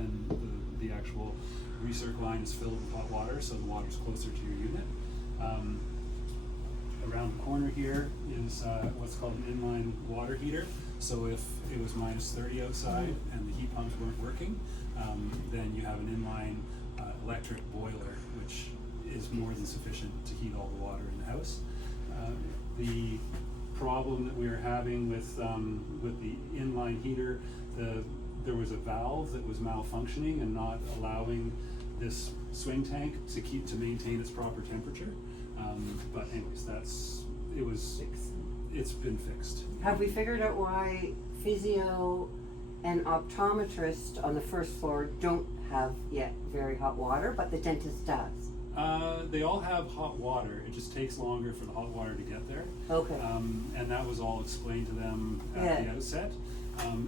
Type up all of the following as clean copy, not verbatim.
then the actual recirc line is filled with hot water, so the water's closer to your unit. Around the corner here is what's called an inline water heater. So if it was -30 outside and the heat pumps weren't working, then you have an inline electric boiler, which is more than sufficient to heat all the water in the house. The problem that we were having with the inline heater, there was a valve that was malfunctioning and not allowing this swing tank to maintain its proper temperature. But anyways, it's been fixed. Have we figured out why physio and optometrist on the first floor don't have yet very hot water, but the dentist does? They all have hot water. It just takes longer for the hot water to get there. Okay. And that was all explained to them at the outset.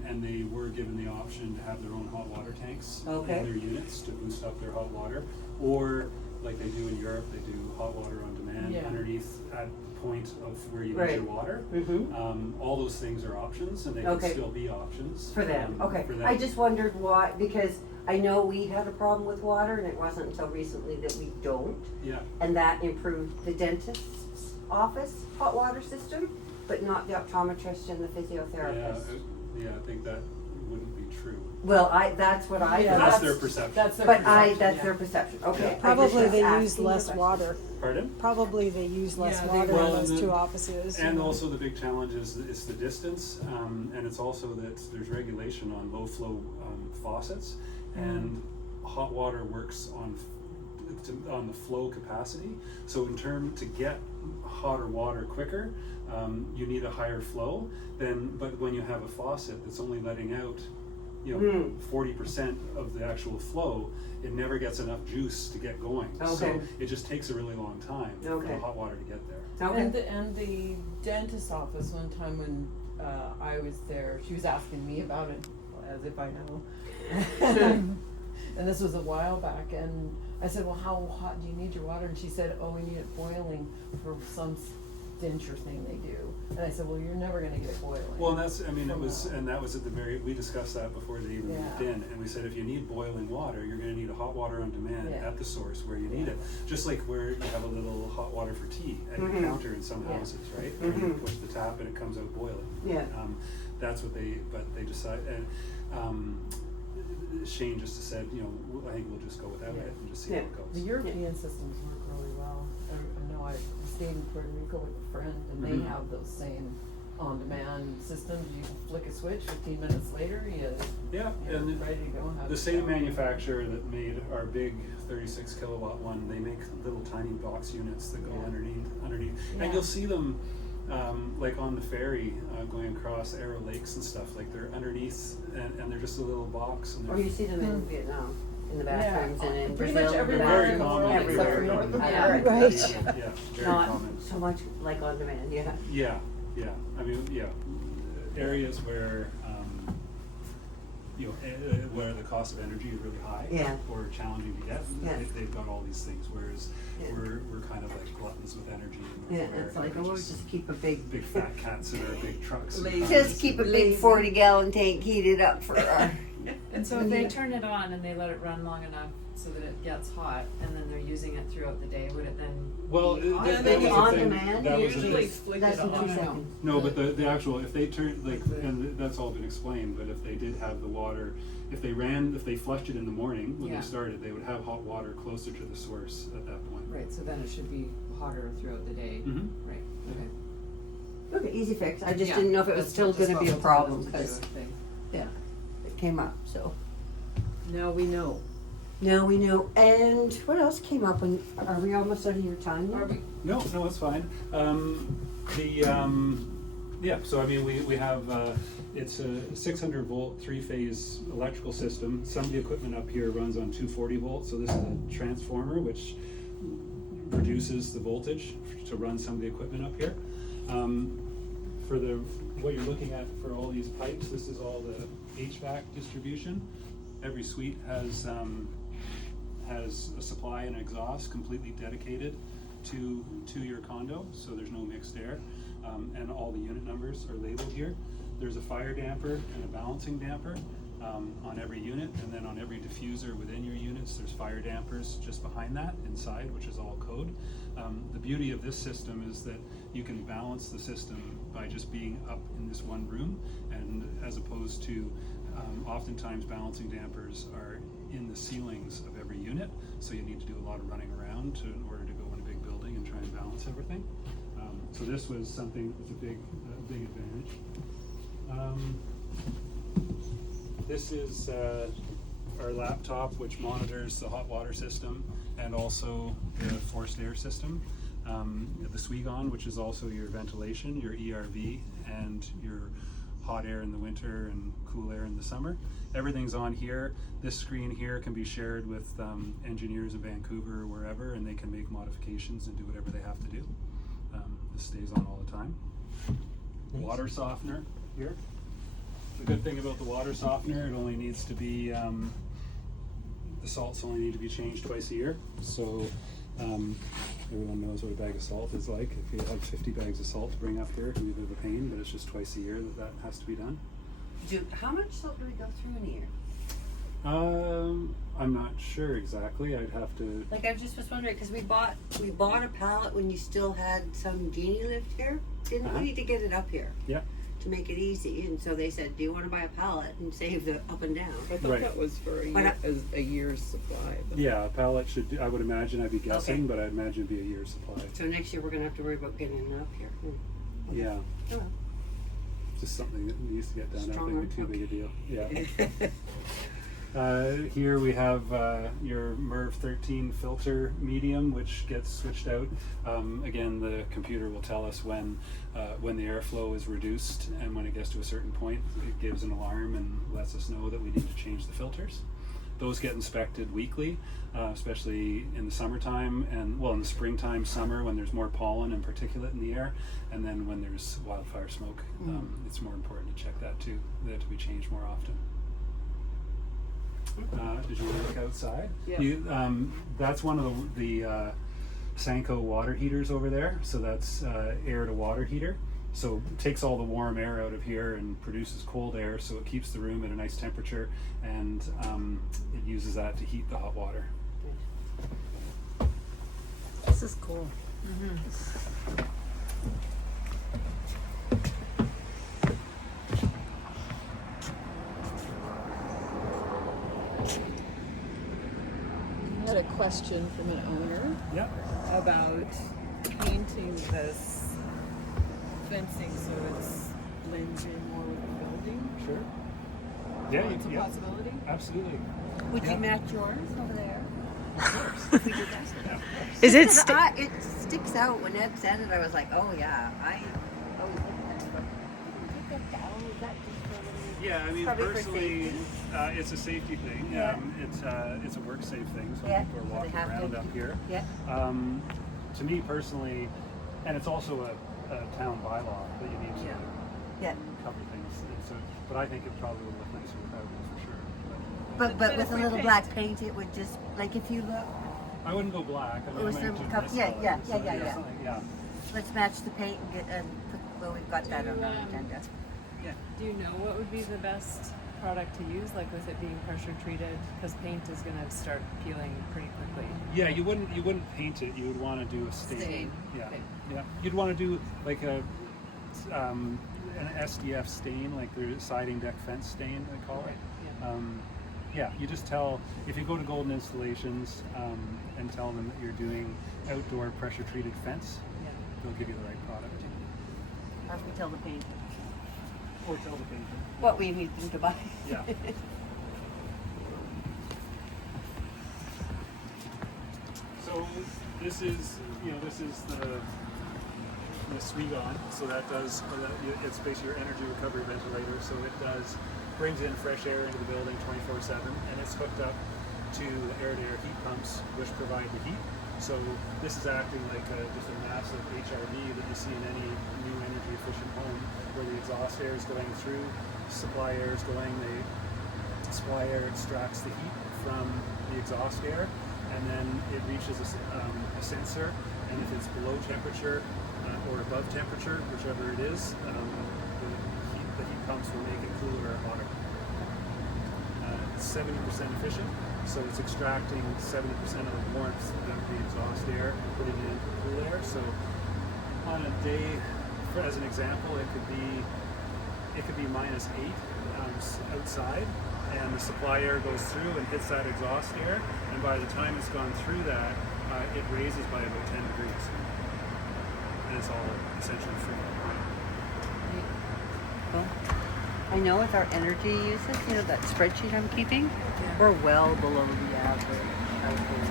And they were given the option to have their own hot water tanks in their units to boost up their hot water, or like they do in Europe, they do hot water on demand underneath at the point of where you need your water. All those things are options, and they can still be options for them. For them. I just wondered why, because I know we had a problem with water, and it wasn't until recently that we don't. Yeah. And that improved the dentist's office hot water system, but not the optometrist and the physiotherapist. Yeah, I think that wouldn't be true. Well, that's what I thought. That's their perception. That's their perception. Okay. Yeah. Probably they use less water. Pardon? Probably they use less water in those two offices. And also the big challenge is it's the distance, and it's also that there's regulation on low flow faucets, and hot water works on the flow capacity. So in terms to get hotter water quicker, you need a higher flow. But when you have a faucet that's only letting out 40% of the actual flow, it never gets enough juice to get going. So it just takes a really long time for the hot water to get there. And the dentist's office, one time when I was there, she was asking me about it, as if I know. And this was a while back, and I said, well, how hot do you need your water? And she said, oh, we need it boiling for some denture thing they do. And I said, well, you're never going to get it boiling. Well, and that was at the we discussed that before they even moved in, and we said if you need boiling water, you're going to need a hot water on demand at the source where you need it. Just like where you have a little hot water for tea at your counter in some houses, right? Where you push the tap and it comes out boiling. Yeah. That's what they decided. And Shane just said, I think we'll just go without it and just see how it goes. The European systems work really well. I know I stayed in Puerto Rico with a friend, and they have those same on-demand systems. You flick a switch, 15 minutes later, you're and ready to go. The same manufacturer that made our big 36 kilowatt one, they make little tiny box units that go underneath. And you'll see them like on the ferry going across Arrow Lakes and stuff. Like they're underneath, and they're just a little box. And or you see them in Vietnam, in the bathrooms, and in pretty Brazil. much everywhere very in the common world except for everywhere. North Yeah. America. Right. Yeah, very Not common. so much like on demand. Yeah. I mean, areas where where the cost of energy is really high or challenging to get, they've got all these things. Whereas we're kind of like gluttons with energy. It's like, we'll just keep a big fat cats in our big trucks. Just keep a big 40-gallon tank heated up for our. And so if they turn it on and they let it run long enough so that it gets hot, and then they're using it throughout the day, would it then be hot? that was on the thing. demand. That was the Usually thing. flick That's it in 2 on. seconds. No, but the actual, if they turn, and that's all been explained, but if they did have the water, if they flushed it in the morning when they started, they would have hot water closer to the source at that point. Right, so then it should be hotter throughout the day. Right, okay. Okay, easy fix. I just didn't know if it was still going to be a problem because Yeah. it came up. So Now we know. now we know. And what else came up? Are we almost out of your time? Now? Are we? No, it's fine. So I mean, we have, it's a 600 volt 3-phase electrical system. Some of the equipment up here runs on 240 volts, so this is a transformer which produces the voltage to run some of the equipment up here. For what you're looking at for all these pipes, this is all the HVAC distribution. Every suite has a supply and exhaust completely dedicated to your condo, so there's no mixed air, and all the unit numbers are labeled here. There's a fire damper and a balancing damper. on every unit, and then on every diffuser within your units, there's fire dampers just behind that inside, which is all code. The beauty of this system is that you can balance the system by just being up in this one room, and as opposed to oftentimes balancing dampers are in the ceilings of every unit, so you need to do a lot of running around in order to go in a big building and try and balance everything. So this was something that's a big advantage. This is our laptop, which monitors the hot water system and also the forced air system. The Swigon, which is also your ventilation, your ERV, and your hot air in the winter and cool air in the summer. Everything's on here. This screen here can be shared with engineers in Vancouver or wherever, and they can make modifications and do whatever they have to do. This stays on all the time. Water softener here. The good thing about the water softener, it only needs to be, the salts only need to be changed twice a year. So everyone knows what a bag of salt is like. If you have 50 bags of salt to bring up here, it can be a bit of a pain, but it's just twice a year that has to be done. How much salt do we go through in a year? I'm not sure exactly. I'd have to. Like, I just was wondering, because we bought a pallet when you still had some Genie lift here. Didn't we need to get it up here? Yeah. To make it easy, and so they said, do you want to buy a pallet and save the up and down? I thought Right. that was for a year's supply. But Yeah, a pallet should do, I would imagine, I'd be guessing, Okay. but I'd imagine it'd be a year's supply. So next year we're gonna have to worry about getting it up here. Yeah, Oh, well. just something that needs to get done. I Stronger, think it'd be too big a deal. Yeah. Okay. Here we have your MERV 13 filter medium, which gets switched out. Again, the computer will tell us when the airflow is reduced, and when it gets to a certain point, it gives an alarm and lets us know that we need to change the filters. Those get inspected weekly, especially in the summertime, and well, in the springtime, summer, when there's more pollen and particulate in the air, and then when there's wildfire smoke, it's more important to check that too. They have to be changed more often. Did you want to look outside? Yeah. That's one of the Sanko water heaters over there. So that's air to water heater. So it takes all the warm air out of here and produces cold air, so it keeps the room at a nice temperature, and it uses that to heat the hot water. This is cool. I had a question from an owner Yeah. about painting this fencing so it's blends in more with the building. Sure. Yeah, It's a yeah, possibility. absolutely. Would Yeah. you match yours over there? Is it? Because it sticks out. When Ed said it, I was like, oh yeah, I always look at it. But you take that down, is that just for the- Yeah, I mean, Probably for personally, safety. it's a safety thing. Yeah. It's a work safe thing, so Yeah, people are so they walking have around to. up here. Yeah. To me personally, and it's also a town bylaw that you need to Yeah. cover things. And so, but I think it probably would look nicer without it for sure. But But with if a we little paint- black paint, it would just, like, if you look, I wouldn't go black. I mean, Or I might some do cup- this yeah, color, yeah, so yeah. something, yeah. let's match the paint and get, well, we've got that on our agenda. Do you know what would be the best product to use, like with it being pressure treated? Because paint is gonna start peeling pretty quickly. Yeah, you wouldn't paint it. You would want to do a stain. Stain, Yeah, okay. yeah. You'd want to do like an SDF stain, like the siding deck fence stain, they call it. Yeah. Yeah, you just tell, if you go to Golden Installations and tell them that you're doing outdoor pressure treated fence, Yeah. they'll give you the right product. Or if we tell the painter Or tell the painter. what we need them to buy. Yeah. So this is the Swigon. So that does, it's basically your energy recovery ventilator. So it brings in fresh air into the building 24/7, and it's hooked up to air-to-air heat pumps, which provide the heat. So this is acting like just a massive HRV that you see in any new energy efficient home, where the exhaust air is going through, supply air is going, the supply air extracts the heat from the exhaust air, and then it reaches a sensor, and if it's below temperature or above temperature, whichever it is, the heat pumps will make it cooler or hotter. it's 70% efficient, so it's extracting 70% of the warmth out of the exhaust air and putting it into the cool air. So on a day, as an example, it could be -8 outside, and the supply air goes through and hits that exhaust air, and by the time it's gone through that, it raises by about 10 degrees, and it's all essentially free. Well, I know with our energy usage, you know, that spreadsheet I'm keeping, we're well below the average. I think.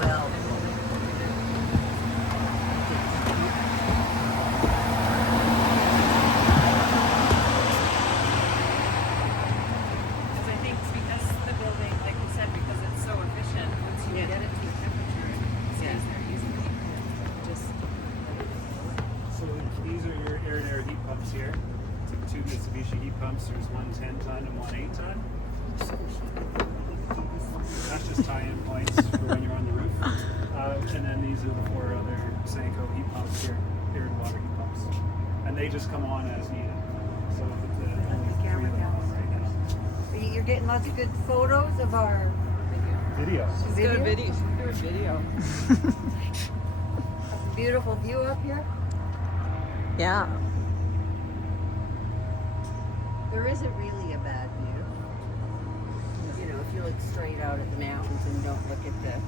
Well below. Because I think because the building, like you said, because it's so efficient, once you Yeah. get it to temperature, it stays there easily. Just So these are your air-to-air heat pumps here. Two Mitsubishi heat pumps. There's one 10-ton and one 8-ton. That's just tie-in points for when you're on the roof. And then these are the 4 other Senko heat pumps here, air-to-water heat pumps. And they just come on as needed. So only 3 of them on right now. You're getting lots of good photos of our Video. video. She's doing video. Beautiful view up here. Yeah. There isn't really a bad view. You know, if you look straight out at the mountains and don't look at the